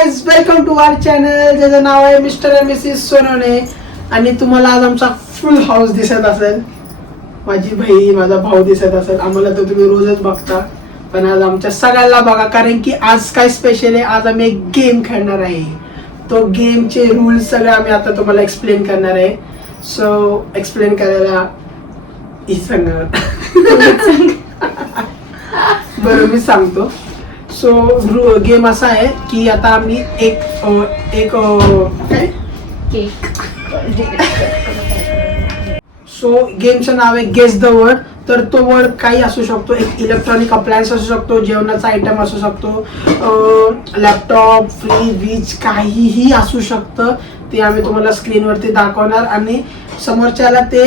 Guys, welcome to our channel ज्याचं नाव आहे मिस्टर एंड मिसेस सोनवणे. आणि तुम्हाला आज आमचा फुल हाऊस दिसत असेल, माझी बहीण माझा भाऊ दिसत असेल. आम्हाला तर तुम्ही रोजच बघता, पण आज आमच्या सगळ्यांना बघा, कारण की आज काय स्पेशल आहे. आज आम्ही एक गेम खेळणार आहे. तो गेमचे रूल्स सगळे आम्ही आता तुम्हाला एक्सप्लेन करणार आहे. सो एक्सप्लेन करायला ही सांगणार बरं मी सांगतो. सो गेम असा आहे की आता आम्ही एक केक. सो गेमचं नाव आहे गेस द वर्ड. तर तो वर्ड काही असू शकतो, एक इलेक्ट्रॉनिक अप्लायन्स असू शकतो, जेवणाचा आयटम असू शकतो, लॅपटॉप, फ्रीज, वीज, काहीही असू शकतं. ते आम्ही तुम्हाला स्क्रीनवरती दाखवणार आणि समोरच्याला ते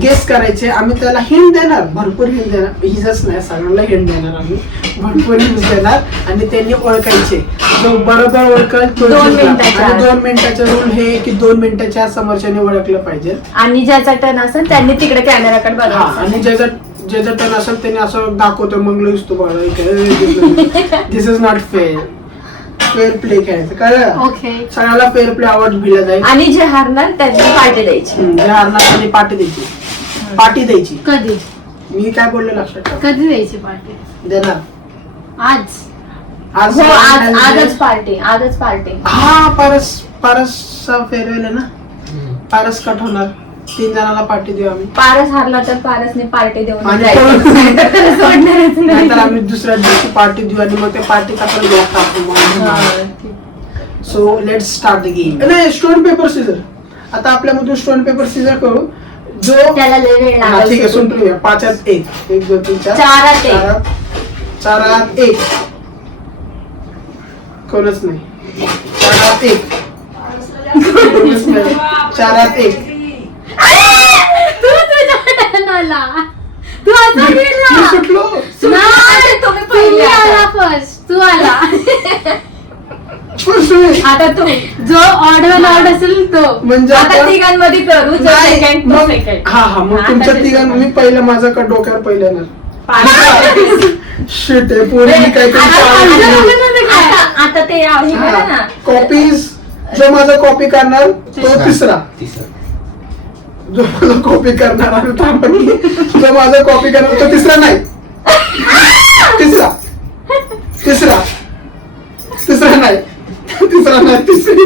गेस करायचे. आम्ही त्याला हिंट देणार, भरपूर हिंट देणार, हिजच नाही सगळ्यांना हिंट देणार, आम्ही भरपूर हिंट देणार आणि त्यांनी ओळखायचे. जो बरोबर ओळखेल तो 2 मिनिटाचा रूल हे की 2 मिनिटाच्या समोरच्याने ओळखलं पाहिजे. आणि ज्याचा टर्न असेल त्यांनी तिकडे कॅमेराकडे बघायचं आणि ज्याचा टर्न असेल त्याने असं दाखवतो, मग दिसतो दिस इज नॉट फेअर प्ले खेळायचं. कळलं? ओके. सगळ्याला फेअर प्ले अवॉर्ड दिला जाईल. आणि जे हारणार त्यांनी पार्टी द्यायची. जे हारणार त्यांनी पार्टी द्यायची. पार्टी द्यायची कधी? मी काय बोललो लक्षात ठेव. कधी द्यायची पार्टी? देणार आज. आज हो, आजच पार्टी. हा पारसचा फेअरवेल आहे ना, पारस कट होणार. 3 जणांना पार्टी देऊ आम्ही. पारस हारला तर पारसने पार्टी देऊन आणि जायचं. नाहीतर त्याला सोडणारच नाही. नाहीतर आम्ही दुसऱ्या दिवशी पार्टी देऊ आणि मग ते पार्टी कसं ब्लॉक टाकू. So let's start the game. नाही, स्टोन पेपर सीझर. आता आपल्यामधून स्टोन पेपर सीझर करू. जो त्याला लय वेळ लागेल. ठीक आहे, सुन ठेवूया. 5 1 1 2 3 4 4 1 कोणच नाही. 4 1 कोणच नाही. 4 1 तू आता गेला. सुटलो. नाही, तुम्ही तू पहिले आला फर्स्ट. तू आला. आता तू जो ऑड असेल तो. म्हणजे आता तिघांमध्ये करू. जो नाही, सेकंड मग- तो सेकंड. हा मग तुमच्या तिघांना मी पहिलं माझं का डोक्यावर पहिलं येणार. शिट आहे पोरी काहीतरी आता ते आहे बघा ना. कॉपीज. जो माझा कॉपी करणार तो तिसरा. जो माझा कॉपी करणार आणि थांबा की जो माझा कॉपी करणार तो तिसरा नाही. तिसरा नाही. तिसरा नाही. तिसरी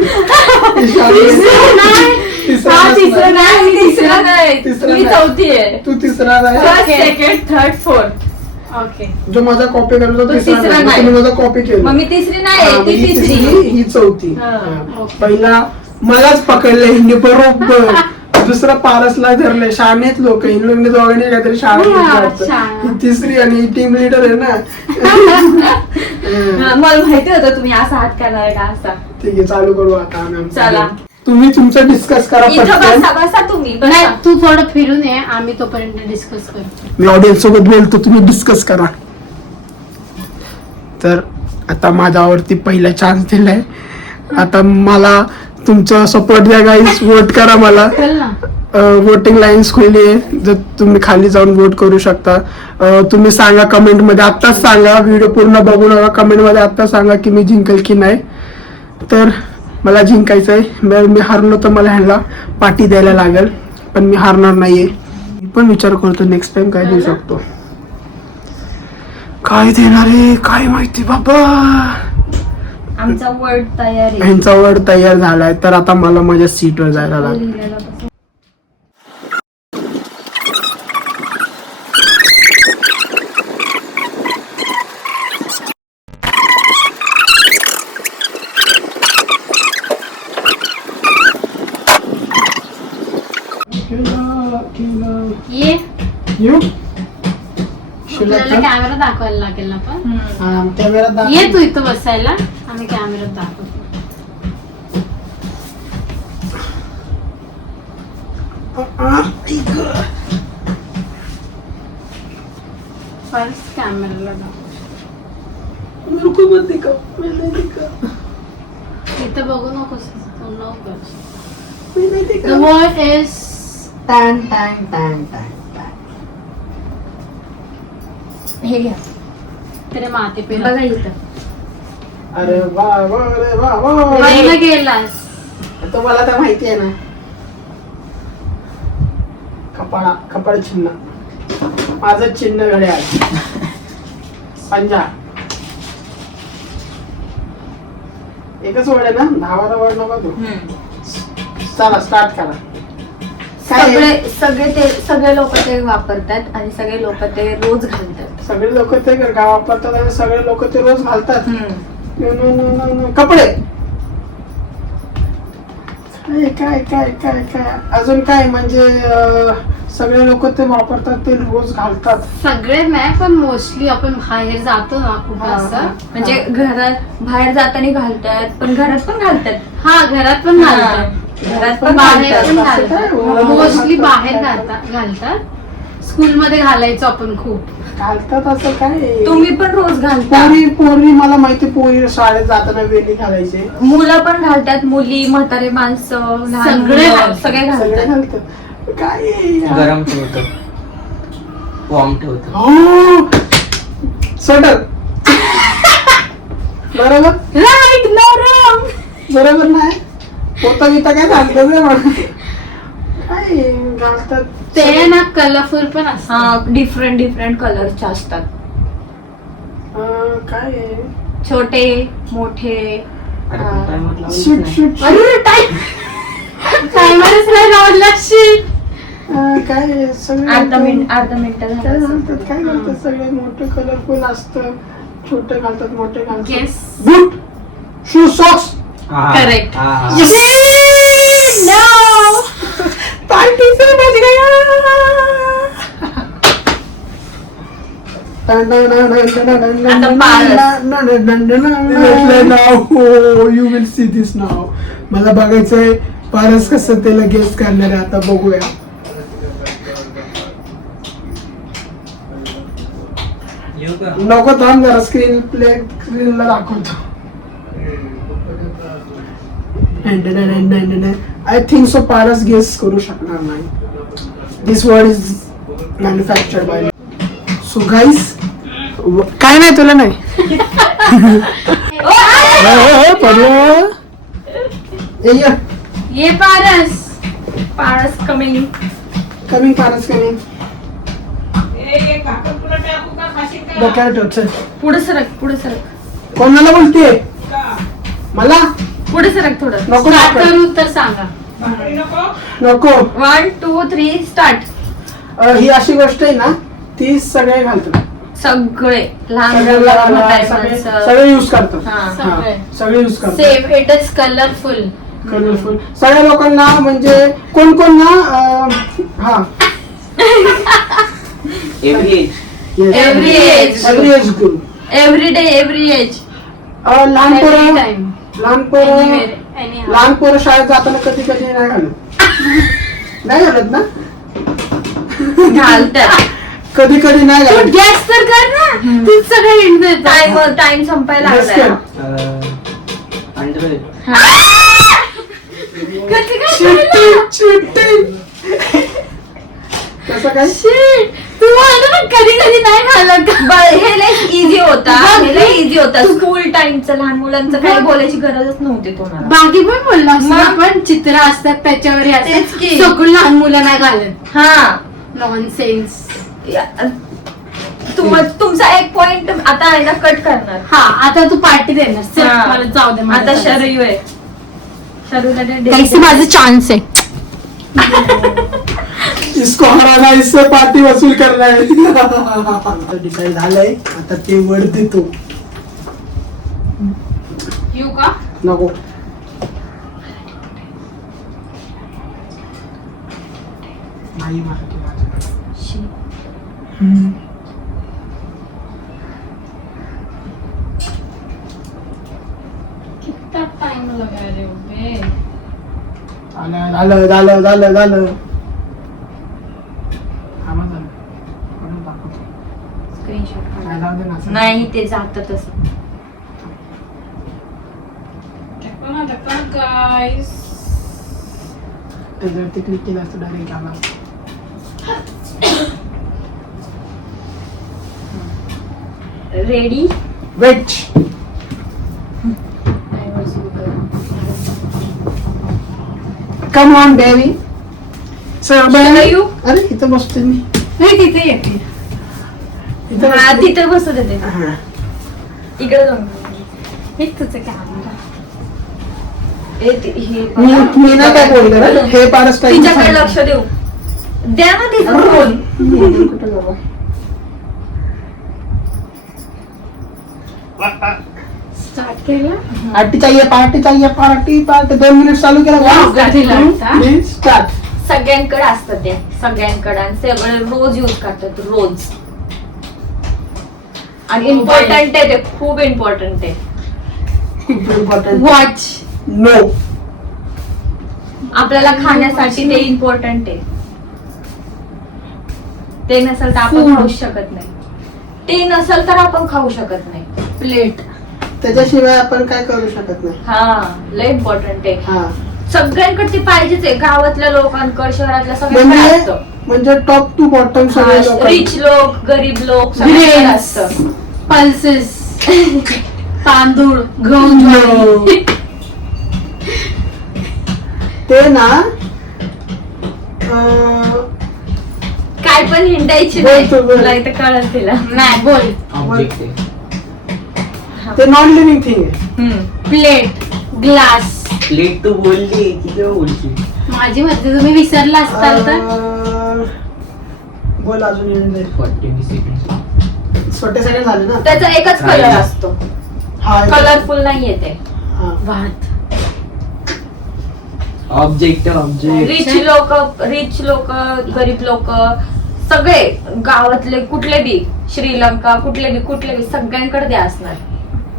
तिसरा नाही. मी चौथी आहे. तू तिसरा नाही. First second third fourth. Okay. जो माझा कॉपी करणार तो तो तिसरा तिसरा नाही. नाही. तुम्ही माझा कॉपी मग केला. मी तिसरी नाही. हा, ती ही तिसरी. ही चौथी. हा. हा. पहिला मलाच पकडले हिंदी बरोबर. दुसरा पारसला धरले. शाळेत लोक इंग्लंड दोघांनी काहीतरी शाळेत. तिसरी आणि टीम लीडर आहे ना. मला माहिती होतं तुम्ही असा हात करणार का असा. ठीक आहे, चालू करू आता आम्ही आमचं चला. game. तुम्ही तुमचं डिस्कस करा इथं पटकन. बसा तुम्ही नाही, बसा. तू थोडं फिरून ये, आम्ही तोपर्यंत डिस्कस करू. मी ऑडियन्स सोबत बोलतो, तुम्ही डिस्कस करा. तर आता माझ्यावरती पहिला चान्स दिलाय. आता मला तुमचा सपोर्ट द्या गाईज. वोट करा मला. चल ना. वोटिंग लाईन्स खुली आहे, जर तुम्ही खाली जाऊन वोट करू शकता. तुम्ही सांगा कमेंट मध्ये, आत्ताच सांगा, व्हिडिओ पूर्ण बघू नका. कमेंट मध्ये आत्ता सांगा की मी जिंकेल की नाही. तर मला जिंकायचं आहे. मी हारलो तर मला ह्यांना पार्टी द्यायला लागेल, पण मी हारणार नाहीये. मी पण विचार करतो नेक्स्ट टाइम काय देऊ शकतो. काय देणार आहे काय माहिती बाबा. आमचा वर्ड तयार आहे. ह्यांचा वर्ड तयार झालाय, तर आता मला माझ्या सीटवर जायला लागेल. ये. येऊ आपल्याला कॅमेरा दाखवायला लागेल ना पण. कॅमेरा ये तू इथं बसायला, आम्ही कॅमेऱ्यात दाखवतो. फर्स्ट कॅमेराला दाखव. इथं बघू नकोस. The word is tan tan tan tan. हे घ्या. तेरे माथे पे बघा इथं. अरे वा वा रे वा वा. लग्न केलास. तुम्हाला तर माहिती आहे ना. कपाळ चिन्ह. माझं चिन्ह घड्याळ. पंजा. एकच वड आहे ना, 10 वड नको तू. चला स्टार्ट करा. सगळे लोक ते वापरतात आणि सगळे लोक ते रोज घालतात. सगळे लोक ते वापरतात आणि सगळे लोक ते रोज घालतात. कपडे. काय काय काय काय अजून काय म्हणजे सगळे लोक ते वापरतात, ते रोज घालतात. सगळे नाही पण मोस्टली आपण बाहेर जातो ना कुठं असं, म्हणजे घरात बाहेर जाताना घालतात, पण घरात पण घालतात. हा घरात पण घालतात, घरात पण पण बाहेर पण घालतात. घालतात. मोस्टली बाहेर घालतात. स्कूल मध्ये घालायचो आपण खूप. घालतात असं काय. तुम्ही पण रोज घालता. पोरी मला माहिती, पोरी शाळेत जाताना वेली घालायचे. मुलं पण घालतात, मुली, म्हातारे माणसं, लहान सगळे मुलं, घालतात. सगळे सगळे घालतात. घालतात. काय गरम ठेवतो, वॉर्म ठेवतो. स्वेटर. बरोबर. राईट, नरम. बरोबर नाही. पोता बिता काय घालतात नाही म्हणून. काय घालतात ते ना कलरफुल पण असतात. हा, डिफरंट कलरचे असतात. काय छोटे, मोठे. अरे पण timer लावलीच शिट नाही. शिट. अरे टाईम. टायमरच नाही लावला. शीट. काय सगळे अर्धा मिनिट काय घालतात, काय घालतात. सगळे मोठे कलरफुल असतं, छोटे घालतात, मोठे घालतात. Guess. बूट, शूज, सॉक्स. हा, Correct. हा, हा. No. पार्टी से बच गया. यू विल सी दिस नाव. मला बघायचंय पारस कसं त्याला गेस करणार आहे. आता बघूया. येऊ का? नको थांब जरा, स्क्रीनला दाखवतो. I think so Paras guess करू शकणार नाही. This word is manufactured by. So guys, काय नाही तुला नाही. पडलं. ये Paras. Paras coming. Coming Paras coming. डोक्याला टोच. पुढे सरक. कोणाला बोलते? मला पुढे सरक थोडं. नको Start नको. करू तर सांगा. नको. 1 2 3 स्टार्ट. ही अशी गोष्ट आहे ना, ती सगळे घालतात. सगळे लहान सगळे मुलं, म्हातारे माणसं. सगळे युज करतात. हा. सगळे. सगळे युज करतात. Same. It is colourful. Colourful. सगळ्या लोकांना म्हणजे कोण कोण ना हा Every age. Every age. Every age group. Every day, every age. लहान Every पोरं time. लहान पोरं Anywhere, anyhow. लहान पोरं शाळेत जाताना कधी कधी नाही घालत. नाही घालत ना. घालतात. कधी कधी नाही तू घालत. गॅस तर कर ना. तू सगळं हिंट देतो. टाइम संपायला Guess लागलाय. कर. Underwear. कधी काय Cheating, cheating. कसं काय? Shit. तू म्हणतो ना कधी कधी नाही घालत. हे लय इझी होता. हे लय इझी होता. स्कूल टाइमचं लहान मुलांचं काही बोलायची गरजच नव्हती तुम्हाला. बाकी पण बोलला मग? पण चित्र असतात त्याच्यावर तेच की. सगळं लहान मुलं नाही घालत. हा. नॉनसेन्स. तुमचा एक पॉइंट आता आहे ना, कट करणार. हा आता तू पार्टी देणार. चल, हा. मला जाऊ दे. आता शरयू आहे. शरयूला कैसे माझं चान्स आहे. इसको हराना, इससे पार्टी वसूल करना है. डिसाइड झालंय. आता ते वर्ड देतो. येऊ का? नको. नाही मराठी वाचन. कितना टाइम लगा रहे हो बे? झालं झालं झालं झालं. थांबा झालं. परत दाखवतो. स्क्रीनशॉट काय जाऊ दे ना असं. नाही, ते जात तसं. देखो गाइस. त्याच्यावरती क्लिक केलं असतं डायरेक्ट आला. Ready. Wait. Come on baby. Sharayu? अरे इथं बसते मी. नाही तिथे येते. इथं हा, बसते. तिथे बसू देते. हा. इकडे जाऊन. हेच तुझं काम. हे बघा. मी ना काय बोलले ना, हे पारच काही तिच्याकडे लक्ष देऊ द्या ना तिचा फोन. कुठे जाऊ? स्टार्ट केलं. पार्टी चाहिए पार्टी चाहिए पार्टी पार्टी. 2 मिनिट चालू केलं स्टार्ट. सगळ्यांकडे असतात ते, सगळ्यांकडे आणि सगळे रोज यूज करतात रोज. आणि इम्पॉर्टंट आहे ते, खूप इम्पॉर्टंट आहे. खूप इम्पॉर्टंट. वॉच. नो. आपल्याला खाण्यासाठी ते इम्पॉर्टंट आहे. ते नसेल तर आपण Food. खाऊच शकत नाही. ते नसेल तर आपण खाऊ शकत नाही. प्लेट. त्याच्याशिवाय आपण काय करू शकत नाही. हा, लय इम्पॉर्टंट आहे. हा. सगळ्यांकडे ते पाहिजेच आहे. गावातल्या लोकांकडे, शहरातल्या सगळ्यांकडे म्हणजे असतं. म्हणजे टॉप टू बॉटम सगळे लोक. रिच लोक, गरीब लोक सगळ्यांकडे Grains. असतं. पल्सेस. तांदूळ. गहू. ज्वारी. ते ना काय पण हिंडायची बोल नाही. तू, बोल. तुला इथं कळत तिला. नाही बोल. ऑब्जेक्ट आहे. ते नॉन लिव्हिंग थिंग आहे. प्लेट. ग्लास. प्लेट तू बोलली किती वेळा बोलली. माझी मर्जी. तुम्ही विसरला असताल तर. बोल अजून येऊन जाईल. 40 सेकंड. छोटे सेकंड झाले ना. त्याचा एकच कलर Right. असतो. हा. कलरफुल नाहीये ते. हा. भात. ऑब्जेक्ट रिच लोक, गरीब लोक, सगळे गावातले कुठले बी, श्रीलंका कुठले बी सगळ्यांकडे ते असणार.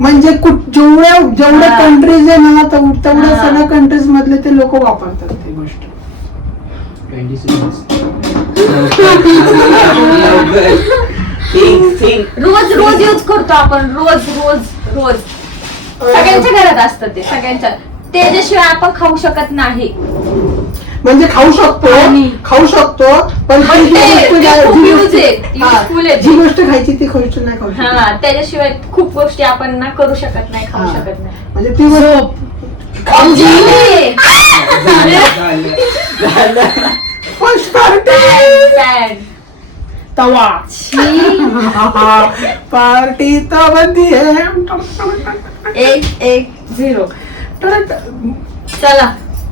म्हणजे जेवढ्या हा. कंट्रीज आहे ना तेवढ्या हा. सगळ्या कंट्रीज मधले ते लोक वापरतात ती गोष्ट. 20 सेकंड. रोज यूज करतो आपण. रोज सगळ्यांच्या घरात असतं ते, सगळ्यांच्या. त्याच्याशिवाय आपण खाऊ शकत नाही. म्हणजे खाऊ आणि- शकतो पण पण जी ते गोष्ट काय- खूप जी use गोष्ट- आहे, हा, useful आहे. जी गोष्ट खायची ती गोष्ट नाही खाऊ शकत. हा, त्याच्याशिवाय खूप गोष्टी आपण ना करू शकत नाही, खाऊ हा. शकत नाही. म्हणजे ती गोष्ट खाऊ झालं. First party Sad. तवा पार्टी तो बनती है. 1-1-0. चला.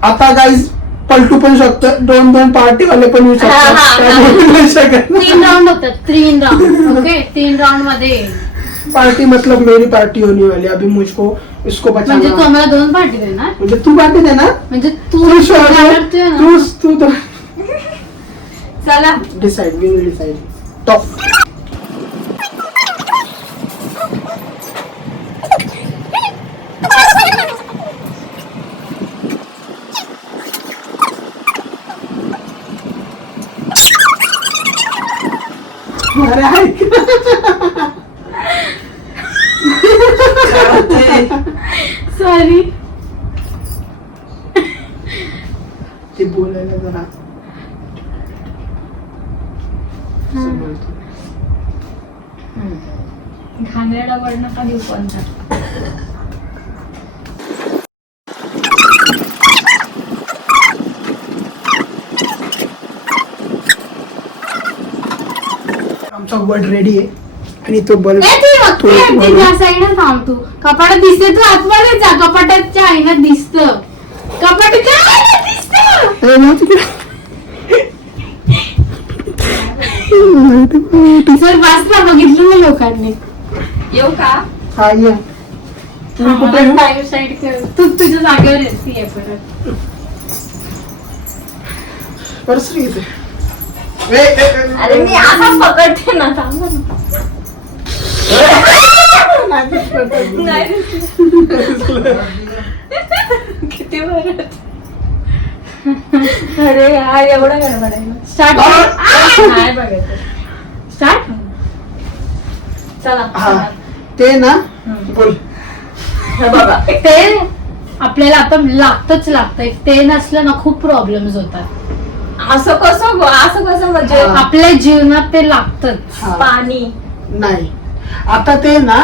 आता गाईज पलटू पण शकतो. 2-2 पार्टी वाले पण येऊ हा, हा, हा. शकतात. 3 राउंड होतात. 3 राउंड. ओके. 3 राउंड मध्ये. पार्टी मतलब मेरी पार्टी होने वाली. अभी मुझको इसको म्हणजे बचाना. तू आम्हाला 2 पार्टी देणार. म्हणजे तू पार्टी दे ना. म्हणजे तू तू लढतोय ना. तू चला. Decide. We will decide. Top. अरे ऐक. सॉरी. ते बोलायला जरा घाणेरडा वर्ण नका देऊ कोणता. आमचा वर्ड रेडी आहे आणि तो बल्ब ए, ती बघते आमची त्या साईडला थांब तू. कपाटात दिसते. तू आतमध्ये जा. कपाटाच्या आईनात दिसत. कपाटाच्या आईनात दिसत. सर वाचला बघितलं ना लोकांनी. येऊ का? हा ये. तुम्ही कुठे आहे? टाइम साईड कर. तू तुझ्या जागेवर येते परत. पर्स इथे. अरे मी असा पकडते ना, थांब ना. नाही किती बरं. अरे यार, एवढं गडबडायला. स्टार्ट. नाही बघायचं. स्टार्ट. चला. हा ते ना बोल. हे बघा. ते आपल्याला आता लागतंय. ते नसलं ना खूप प्रॉब्लेम्स होतात. असं कसं म्हणजे हा. आपल्या जीवनात ते लागतच. हा. पाणी नाही आता ते ना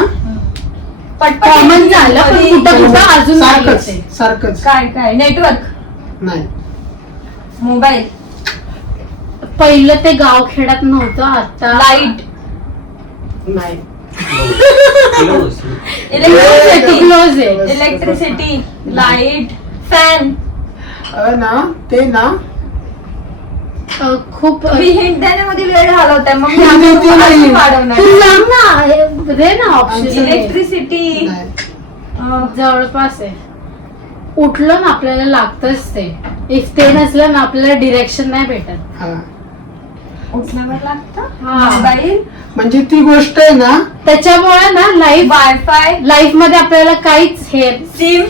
कॉमन झालं पण कुठं अजून नाही सारखंच येते. सारखंच काय नेटवर्क नाही. मोबाईल, पहिलं ते गावखेड्यात नव्हतं, आता लाईट, नाही. इलेक्ट्रिसिटी, क्लोज आहे. Electricity, light, fan. ना ते ना खूप तुम्ही हिंट देण्यामध्ये वेळ घालवताय, मग मी हिंट देते नाही. अजून वाढवणार. तू सांग ना, दे ना ऑप्शन. इलेक्ट्रिसिटी, नाही. जवळपास आहे. उठलं ना आपल्याला लागतच ते. इफ ते नसलं ना आपल्याला डिरेक्शन नाही भेटत. हा. उठल्यावर लागतं. हा. मोबाईल, म्हणजे ती गोष्ट आहे ना, त्याच्यामुळे ना वायफाय, लाईफ मध्ये आपल्याला काहीच हे सिम,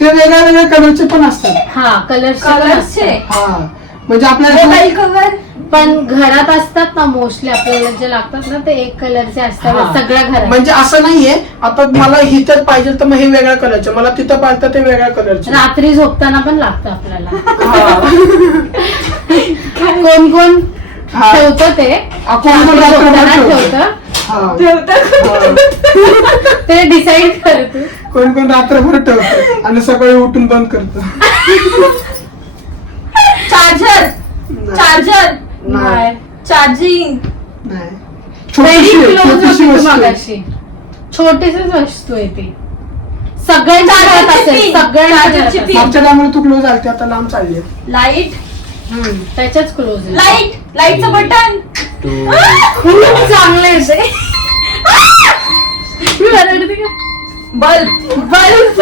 ते वेगळ्या वेगळ्या कलरचे पण असतात. हा कलरचे, हा म्हणजे आपल्याला मोबाईल कव्हर, पण घरात असतात ना मोस्टली आपल्याला जे लागतात ना ते एक कलरचे हा. असतात सगळ्या घरात. म्हणजे असं नाहीये आता मला इथं पाहिजे तर मग हे वेगळ्या कलरचे, मला तिथं पाहिजे तर ते वेगळ्या कलरचे. रात्री झोपताना पण लागतं आपल्याला. हा. कोण कोण हा. ठेवतं ते कोण कोण रात्री रात्रभर झोपताना ठेवतं. ठेवतं हा. ते डिसाईड करतो. कोण कोण रात्रभर ठेवतं आणि सकाळी उठून बंद करतं. चार्जर, चार्जर, नाही. चार्जिंग, नाही. Very छोटीशी close छोटीशी होती तू वस्तू आहे. मगाशी. छोटीशीच वस्तू आहे ती. सगळ्यांच्या घरात असेल, सगळ्यांच्या घरात चार्जरची असेल. पिन. मागच्या टायमाला तू क्लोज आलती, आता लांब चालली आहे. लाईट, त्याच्याच क्लोज आहे. लाईट, लाईटचं बटन, खूप चांगलं आहे ते. मी बरं का? Bulb, bulb.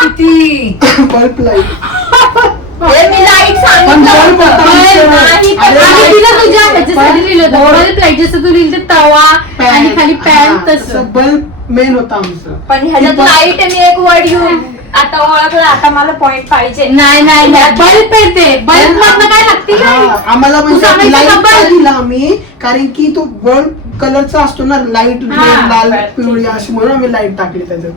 किती बल्ब लाईट. मी लाईट पण सांगितलं बल्ब आता बल्ब आमचं- नाही, अरे आणि light- तिला तुझ्या ह्याच्यासाठी लिहिलं होतं. बल्ब- बल्ब लाईट जसं तू लिहिलं ते तवा आणि खाली पॅन तसं. बल्ब मेन होता आमचं. पण ह्याच्यात ती पण- लाईट आणि एक वर्ड घेऊन आता ओळखलं, आता मला पॉइंट पाहिजे. नाही नाही नाही बल्ब आहे ते. बल्ब मधनं काय लागते हा, काय? आम्हाला म्हणजे सांगायचं लाईट का का बल्ब? दिला आम्ही, कारण की तो बल्ब कलरचा असतो ना, लाईट हा, लाल बरं, पिवळी अशी, म्हणून आम्ही लाईट टाकली त्याच्यात.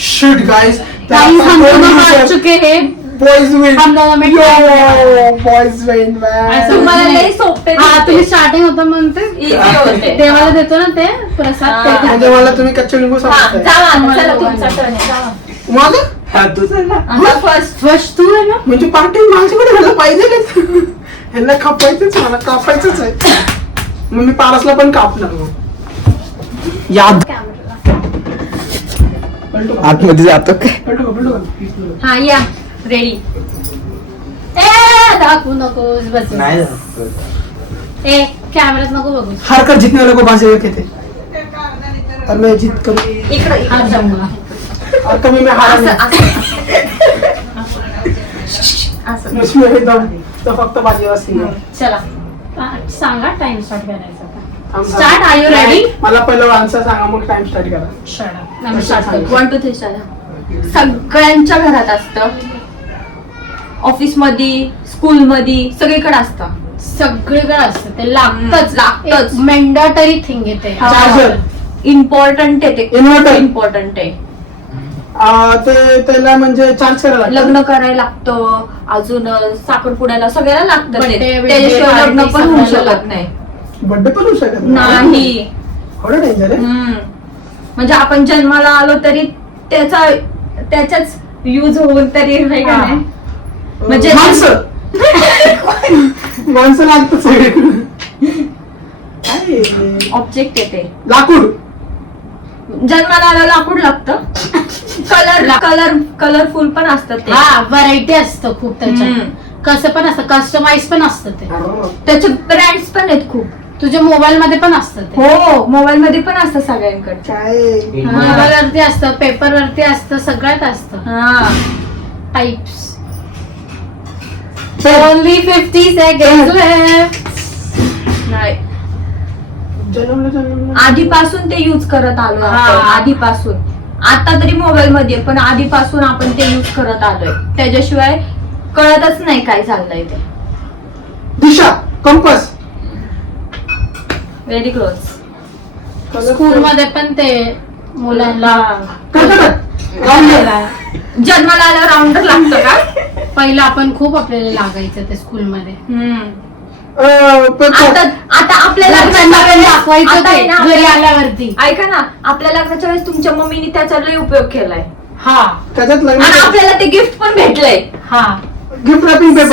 शिट गाईज, काही सांगतो बाबा, आज चुके हे बॉयज विन, हम दोनों में time बॉयज विन असं तुम्हाला नाही. लई सोपे हा दिसते. तुम्ही स्टार्टिंग होतं म्हणते Easy होते. देवाला देतो ना ते प्रसाद हा. ते म्हणजे मला तुम्ही कच्चे लिंबू हा, सांगताय. जावा आता, तुम्हाला चला दोघांना. तुमचा turn आहे, जावा. माझं हा तू चला. आता फर्स्ट फर्स्ट तू आहे ना. म्हणजे पार्टी माझ्याकडे मला पाहिजे. ह्यांना कापायचंच, मला कापायचंच आहे. मग मी पारसला पण कापणार मग. याद पलटू का? आतमध्ये जातो काय? पलटू का? पलटू का? हा या रेडी. ए दाखवू नकोस बस नाही बस. जात. ए कॅमेरात नको बघू. हार कर जितने वाले को बाजी कहते और मैं जीत कर इकडं हात इकडं जमवा. और कभी मैं हारा असं नहीं. असं मुझमें एकदम तो फक्त बाजी वाजती. चला. सांगा टाइम स्टार्ट करायचा आता. थांब, थांब. Start, are you ready? मला पहिलं आन्सर सांगा, मग टाइम स्टार्ट करा. नाही स्टार्ट करतो. 1 2 3 स्टार्ट. सगळ्यांच्या घरात असतं, ऑफिस मध्ये, स्कूल मध्ये, सगळीकडे असतं. सगळीकडे असतं ते लागतच. लागतंच. मॅन्डेटरी थिंग येते. Charger. इम्पॉर्टंट आहे ते, Inverter. इम्पॉर्टंट आहे. ते त्याला म्हणजे चार्ज करायला लागतं. लग्न करायला लागतं, अजून साखरपुड्याला सगळ्याला लागतं ते. Birthday, त्याच्याशिवाय birthday, लग्न पण होऊ party शकत सगळ्याला नाही. बर्थडे पण होऊ शकत नाही. एवढं डेंजर आहे. म्हणजे आपण जन्माला आलो तरी त्याचाच युज होऊन तरी आहे का नाही? म्हणजे- माणसं माणसं लागतं सगळीकडे. काय? ऑब्जेक्ट येते. लाकूड. जन्माला आलं लाकूड लागतं. कलरफुल पण असतात ते. हा व्हरायटी असतं खूप त्याच्यात. हम्म. कसं पण असतं, कस्टमाइज पण असतं ते. त्याचे ब्रँड्स पण आहेत खूप. तुझ्या मोबाईल मध्ये पण असतं ते. हो, मोबाईल मध्ये पण असतं सगळ्यांकडे. काय? मोबाईल वरती असतं, पेपर वरती असतं, सगळ्यात असतं. हा. टाइप्स. Only 50 seconds left. नाही, जन्मलं आधीपासून ते युज करत आलो आपण. हा. आधीपासून. आता तरी मोबाईल मध्ये, पण आधीपासून आपण ते युज करत आलोय. त्याच्याशिवाय कळतच नाही काय चाललंय ते. दिशा. कंपस. Very close. स्कूल मध्ये पण ते मुलांना जन्माला आल्यावर राऊंडर लागतं का? पहिलं आपण खूप आपल्याला लागायचं ते स्कूल मध्ये. आता आता आपल्या लग्नाच्या वेळेस दाखवायचं आता आहे ते ना, घरी आल्यावरती. ऐका ना, आपल्या लग्नाच्या वेळेस तुमच्या मम्मीने त्याचा लय उपयोग केलाय हा त्याच्यात लग्न आणि आपल्याला ते गिफ्ट पण भेटलंय. हा gift wrapping paper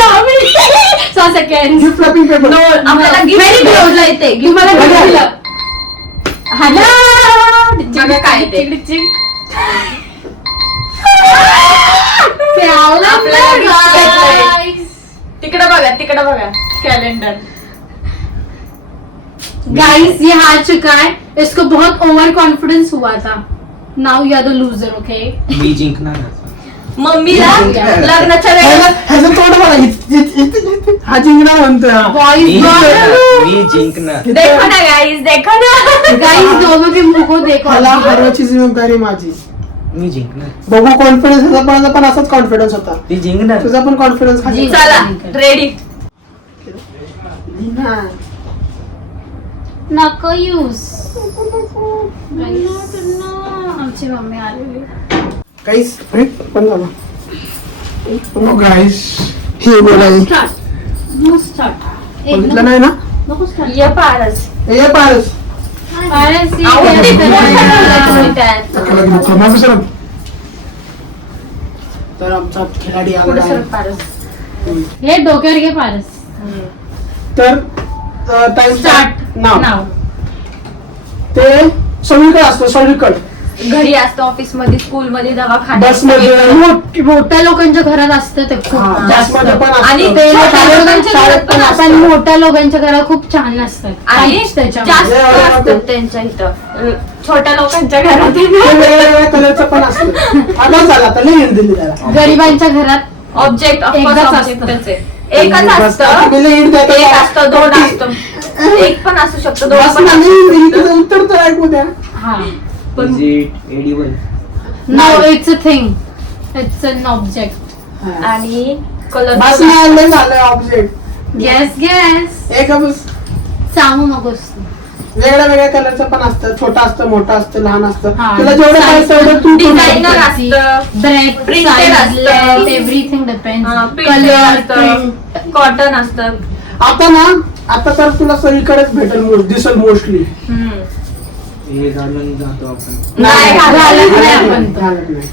6 second gift wrapping paper आपल्याला Very गिफ्ट good. घेऊन येते तुम्हाला बघा. gift दिलं. बघा काय ते. आपल्याला gift भेटलंय. तिकडे बघा कॅलेंडर. गाइस ये हार चुका है, इसको बहुत ओवर कॉन्फिडेंस हुआ था. Now you are the loser. Okay मी जिंकणार. मम्मीला लग्नाच्या ह्याला वेळेस ह्याचं तोंड बघा इथे. हा जिंकणार म्हणतोय हा. बॉयज मी जिंकणार. देखो ना गाईज देखो ना. गाइस दोनों के मुंह को देखो. ह्याला हरवायची जबाबदारी माझी. मी जिंकणार. बघू कॉन्फिडन्स ह्याचा पण असाच कॉन्फिडन्स होता. ती जिंकणार. तुझा पण कॉन्फिडन्स खाली. चला रेडी. नको यूज. आमची मम्मी आलेली. काहीच पण झालं गाईस हे बोलाय स्टार्ट. स्टार्ट. बघितलं नाही ना नको स्टार्ट. ये पारस. हे पारस तर आमचा खिलाडी आला आहे. हे डोक्यावर घे पारस. तर टाइम स्टार्ट नाव ते सगळीकडे असतं सगळीकडे घरी असतं, ऑफिस मध्ये, स्कूल मध्ये, दवाखान्यात. बसमध्ये मोठ्या लोकांच्या घरात असतं ते खूप हा, जास्त. बसमध्ये पण असतं. आणि ते छोट्या शाळेत लोकांच्या घरात पण असतं. पण मोठ्या लोकांच्या घरात खूप छान असतात. आणि काहीच जास्त त्याच्यामध्ये. असतं त्यांच्या इथं. छोट्या लोकांच्या घरात ते वेगवेगळ्या कलरचं पण असतं. आता झालं आता लई हिंट दिली त्याला. गरिबांच्या घरात ऑब्जेक्ट एकच असतं. ऑब्जेक्टच आहे. एकच असतं. आता लई hint देतो. एक असतं, दोन असतं, एक पण असू शकतं, दोन बस पण ना, असू नाही दिली शकतं. तुझं उत्तर तर ऐकू द्या. हा. Is it edible? No it's a thing. It's an object. हा. आणि कलर बस ना, लई झालं ऑब्जेक्ट. Guess guess. एक बस सांगू नकोस तू. वेगळ्या वेगळ्या कलरचं पण असतं. छोटं असतं, मोठं असतं, लहान असतं. हा. तुला जेवढं पाहिजे तेवढं तू डिझायनर करू शकते. असतं, ब्रेड Printed असतं. Everything depends. प्रिंटेड कलर असतं, कॉटन असतं. आता ना आता तर तुला सगळीकडेच भेटेल दिसेल मोस्टली. हे घालून जातो आपण. नाही घालत नाही आपण. घालत नाही.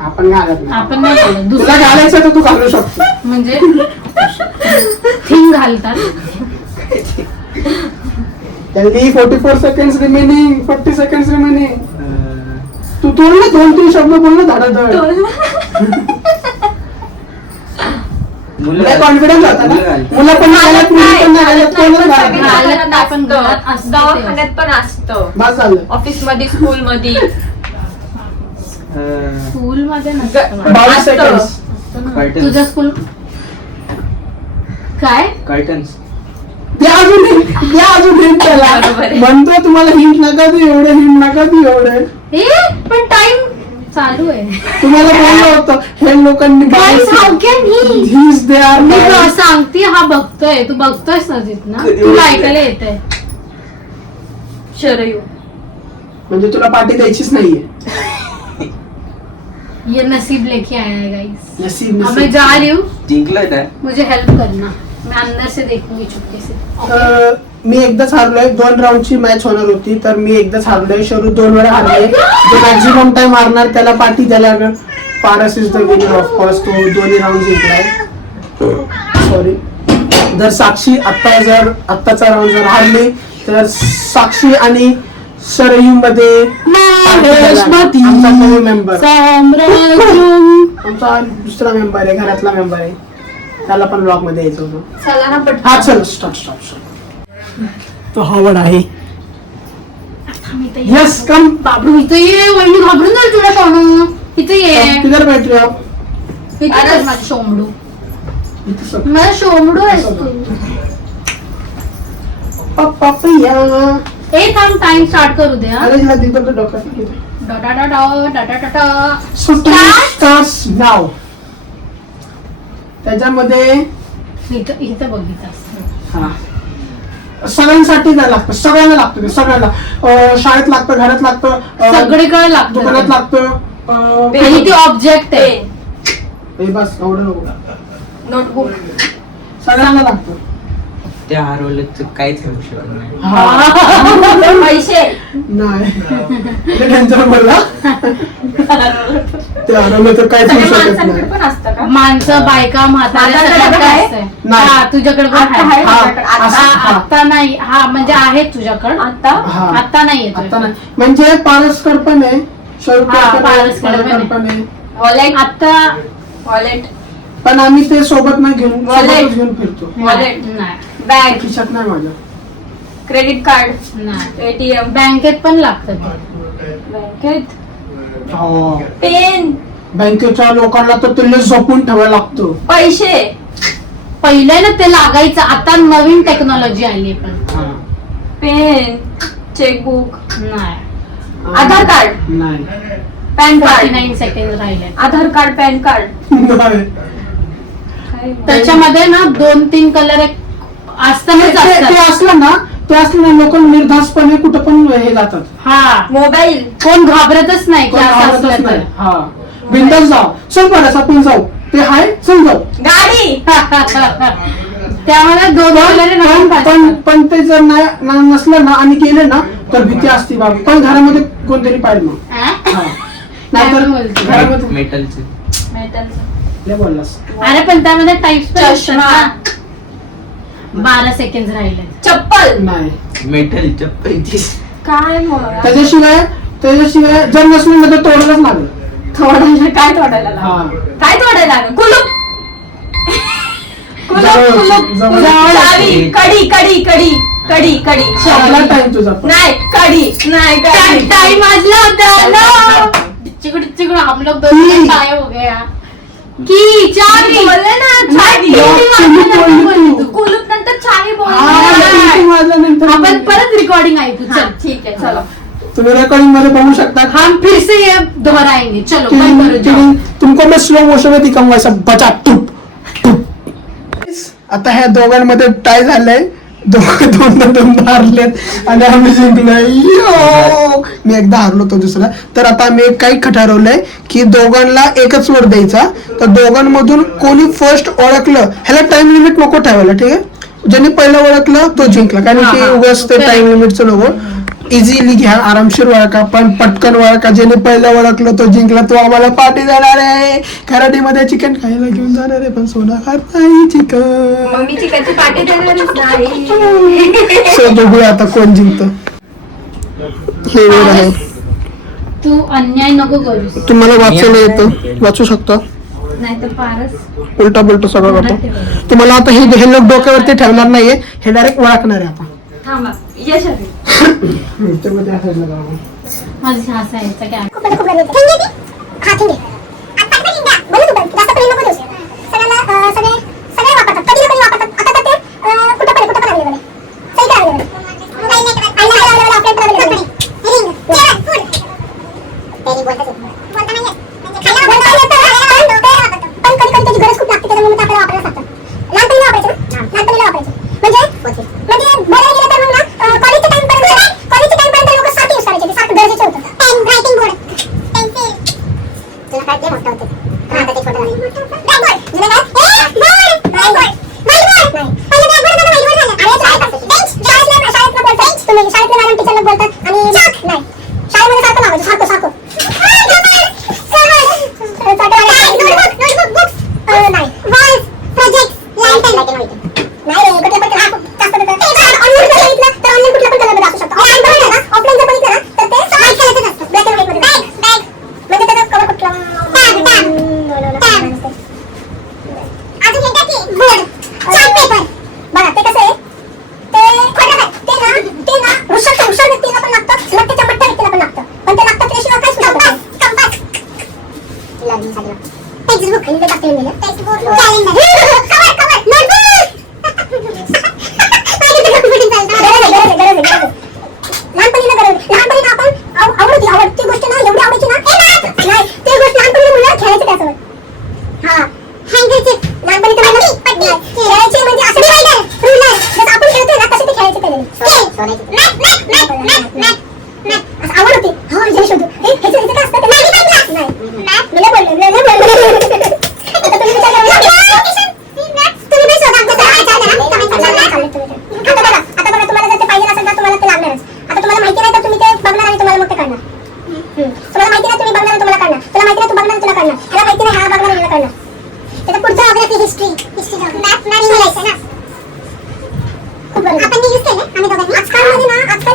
आपण घालत नाही. आपण नाही बोलत. तुला दुसरं घालायचं तर तू घालू शकतो. म्हणजे थिंग घालतात. त्यांनी 44 सेकंड्स रिमेनिंग 40 सेकंड्स रिमेनिंग. अं, तू तोड ना 2-3 शब्द बोल ना धडाधड. मुलं कॉन्फिडन्स होता ना. मुलं घालतात. मुलं पण नाही घालत, मुली पण नाही घालत, कोणच घालत नाही. घालत नाही, पण घरात असतं ते. दवाखान्यात पण असतं, बस झालं. ऑफिस मध्ये, स्कूल मध्ये स्कूल मध्ये नसतं. 22 असतं. सेकंड्स. Curtains. तुझ्या स्कूल काय Curtains. द्या अजून हिंट त्याला. बरोबर आहे. म्हणतोय तुम्हाला हिंट नका देऊ एवढं, हिंट नका देऊ एवढं. ए पण टाइम चालू आहे. तुम्हाला बोललं होतं हे लोकांनी Guys, how can he? He's there. मी सांगते हा बघतोय. तू बघतोयस ना तिथं कधी तुला बघतोय? ऐकायला येतंय. शरयू. म्हणजे तुला पार्टी द्यायचीच नाहीये. ये नसीब लेके आया है गाइस. नसीब अब मैं जा रही हूँ. जिंकलोय ना. मुझे हेल्प करना. मैं अंदर से देखूंगी चुपके से. Okay? मी एकदाच हारलोय. 2 राऊंडची मॅच होणार होती तर मी एकदाच हारलोय. शरू 2 वेळा हारले. जो मॅक्झिमम टाइम हारणार त्याला पार्टी द्यायला लागेल. Paras is the winner of course. तो 2 राऊंड जिंकलाय. सॉरी. जर साक्षी आत्ताचा राऊंड जर हारली तर साक्षी आणि शरयू मध्ये आमचा नवीन मेंबर, आमचा दुसरा मेंबर आहे, घरातला मेंबर आहे, त्याला पण ब्लॉग मध्ये यायचं होतं. चला ना पटकन. हा चल स्टार्ट. तो हवड आहे. Yes come. बाबरू इथं ये. वहिनी घाबरून जाईल तुला पाहून. इथं ये. किधर बैठ रहे हो? इथं कर माझं शोमडू. इथं सब. मला शोमडू आहेस तू. पपैया. ए थांब टाइम स्टार्ट करू दे. हा अरे हिला तिथं तर डोक्यात नाही. डा डा डा डा डा डा डा. So time starts now. त्याच्यामध्ये इथं बघितलं. हा सगळ्यांसाठी नाही लागतं. सगळ्यांना लागतं ते. सगळ्यांना शाळेत लागतं, घरात लागतं, सगळीकडे लागतं. दुकानात लागतं. आणि ती ऑब्जेक्ट आहे. हे बस एवढं नको. नोटबुक. सगळ्यांना लागतं. ते हरवलं तर काहीच होऊ शकत नाही. पैसे नाही ते त्यांचं बोलला ते हरवलं तर काहीच होऊ शकत माणसांकडे नाही. पण असतं का? माणसं बायका म्हाताऱ्या माझ्याकडे सगळ्यांकडे आहे? असतंय. नाही. हा, तुझ्याकडे पण आता आहे. आहे माझ्याकडे. हा, असं. आता आता नाही. हा म्हणजे आहे तुझ्याकडं आता हा. आता नाही आता नाही म्हणजे पारसकर पण आहे, शाहरुख हा, खान पण आहे, पारसकर पण पारसकर आहे. पण आहे. वॉलेट आता वॉलेट पण आम्ही ते सोबत नाही घेऊन Wallet. सोबतच घेऊन फिरतो. Wallet. नाही बॅग खिशात नाही माझ्या. क्रेडिट कार्ड नाही एटीएम बँकेत पण लागतं ते. बँकेत हो पेन बँकेच्या लोकांना तर तुला जपून ठेवायला लागतो. पैसे पहिलं ना ते लागायचं, आता नवीन टेक्नॉलॉजी आली पण हा. पेन चेकबुक नाही. आधार कार्ड नाही पॅन कार्ड 49 सेकंड राहिले. आधार कार्ड पॅन कार्ड नाही. त्याच्यामध्ये ना 2-3 कलर असतानाच ते असतात. असलं ना लोक निर्धास्तपणे कुठं पण हे जातात. हा मोबाईल कोण घाबरतच नाही की कोण असं आवडतच असलं नाही. तर. हा बिंदास जाऊ, चल परस आपण जाऊ, ते हाय चल जाऊ. गाडी त्यामुळे 2 कलर पण ते जर नसलं ना आणि गेले ना तर भीती असते बाबा. पण घरामध्ये कोणतरी पाहिजे मग. हा. नाहीतर काय बोलतो? घरामध्ये मेटलचे लय बोललास. अरे पण त्यामध्ये टाईप्स चष्मा 12 सेकंड राहिले. चप्पल नाही मेटल चप्पल काय मग त्याच्याशिवाय जर नसलं ना तर तोडायलाच लागेल. तोडायला काय तोडायला हा. लागलं? काय तोडायला लागलं? कुलूप कुलूप जवळ- कुलूप जवळ- कुलूप. चावी कडी कडी कडी कडी कडी सगळा चावी. टाइम तुझा पण. नाही कडी नाही कडी. टाइम वाजला होता. चिकड़ हम लोग दोनों गायब हो गया. की चावी बोलले ना चावी. तू. कुलूप नंतर चावी हा, बोलले. तू वाजल्यानंतर आपण परत रिकॉर्डिंग ऐकू. हा, चल ठीक आहे चलो. तुम्ही रेकॉर्डिंग मध्ये बघू शकता. हम फिर से ये दोहराएंगे. चलो बंद करो जाओ. तुमको मैं स्लो मोशन में दिखाऊंगा ऐसा बचा टुप टुप. आता ह्या दोघांमध्ये टाय झालंय. दोन हारलेत आणि आम्ही जिंकलोय. यो! मी एकदा हारलो तो दुसरा. तर आता आम्ही काही ठरवलंय की दोघांना एकच वर द्यायचा. तर दोघांमधून कोणी फर्स्ट ओळखलं ह्याला टाइम लिमिट नको ठेवायला. ठीक आहे, ज्यांनी पहिलं ओळखलं तो जिंकला. कारण की उगाच ते टाइम लिमिटचं नको. इझिली घ्या, आरामशीर ओळखा, पण पटकन ओळखा. ज्याने पहिलं ओळखलं तो जिंकला. तो आम्हाला पार्टी देणार आहे. खराटीमध्ये चिकन खायला घेऊन जाणार आहे, पण सोना खात नाही चिकन. मग मी चिकनची पार्टी देणारच नाही. सो बघूया आता कोण जिंकतं. हे वेळ आहे. तू अन्याय नको करूस. तुम्हाला वाचायला येतं, वाचू शकता. नाही तर पारस उलटा पुलटा सगळं करतो. तुम्हाला आता हे लोक डोक्यावरती ठेवणार नाहीये, हे डायरेक्ट ओळखणार आहे आता. थांबा यश आहे. त्यामध्ये असायला जावं. माझी हसायचं काय. तुम्ही हिस्ट्री मॅथ इंग्लिश आहे ना. आपण यूज केलं आम्ही दोघांनी. आजकाल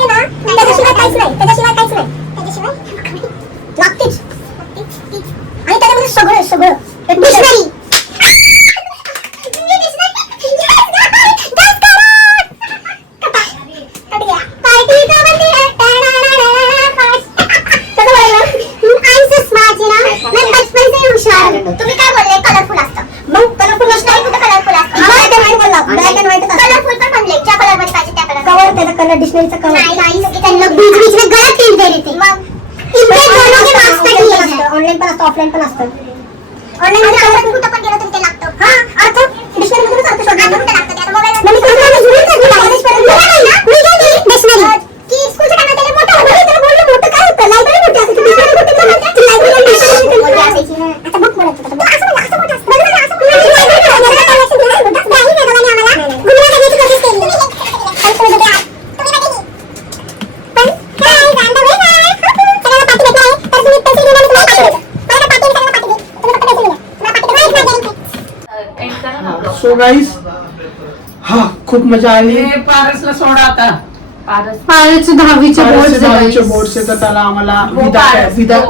ना त्याच्याशिवाय काहीच नाही. लागतेच आणि त्याच्यामध्ये सगळं डिक्शनरी. तुम्ही काय बोलले कलरफुल असतं. मग कलरफुल असतं कुठं कलरफुल असतं. ब्लॅक अँड व्हाईट बोलला. ब्लॅक अँड व्हाईट कलरफुल पण म्हणले ज्या कलर मध्ये पाहिजे त्या कलर. कवर त्याचा कलर डिक्शनरीचा कवर नाही त्यांना बीच में गलत प्रिंट दे देते. मग ऑनलाईन पण असतं ऑफलाईन पण असतं. ऑनलाईन मध्ये आपण कुठं पण गेलो तरी ते लागतं. हा अर्थ डिक्शनरी मधूनच अर्थ शोधला कुठं लागतं ते. आता मोबाईल मध्ये डिक्शनरी की स्कूलच्या टाइमात त्याला मोठं होतं त्याला बोललो मोठं काय होतं लायब्ररी मोठी असते डिक्शनरी मोठी काय होतं लायब्ररी डिक्शनरी असायची. आता बुक बोलत होता असं मोठं असतं बघ ना असं सो गाईस हा खूप मजा आली. पारसला सोडा आता. पारसचे 10वीचे बोर्ड्स तर त्याला आम्हाला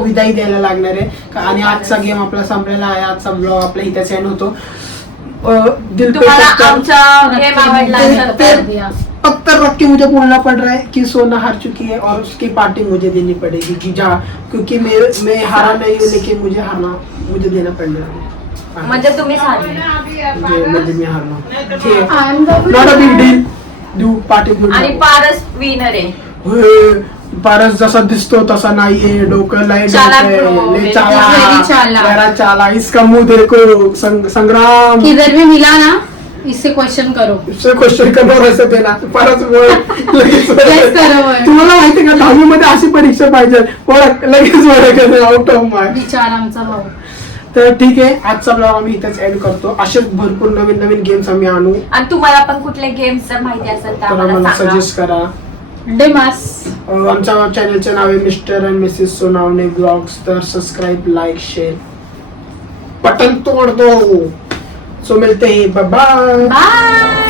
विदाई द्यायला लागणार आहे आणि आजचा गेम आपला संपलेला आहे. आजचा ब्लॉग आपला इथेच एंड होतो. तुम्हाला आमचा गेम आवडला असेल तर पक्का रख के मुझे बोलना पड़ रहा है कि सोना हार चुकी है और उसकी पार्टी मुझे देनी पड़ेगी कि जा क्योंकि मैं हारा नहीं हूँ लेकिन मुझे देना पड़ेगा. म्हणजे तुम्हीच हारले. म्हणजे मी हारलो. ठीक आहे. Not a big deal. देऊ पार्टी देऊ. आणि पारस विनर आहे. होय, पारस जसा दिसतो तसा नाहीये. डोकं लाईट चालाक bro. Very चालाक. मेरा चाला इसका मुंह देखो. संग्राम किधर भी मिला ना इससे क्वेश्चन करो. इससे क्वेश्चन करणार असं देना पारस लगेच Yes, करो. तुम्हाला माहिती का 10वी मध्ये अशी परीक्षा पाहिजे ओळख लगेच ओळख आउट ऑफ मार्क. विचार आमचा भाऊ. तर ठीक आहे आजचा ब्लॉग आम्ही इथेच एंड करतो. असेच भरपूर नवीन गेम्स आम्ही आणू. आणि तुम्हाला पण कुठले गेम्स जर माहिती असेल तर तर आम्हाला आम्हाला सांगा. सजेस्ट करा. डेमास. आमच्या चॅनलचे नाव आहे mister and missus Sonawane blogs. तर सबस्क्राईब लाईक शेअर बटन तोड़ दो. सो मिलते हैं. Bye bye. बाय.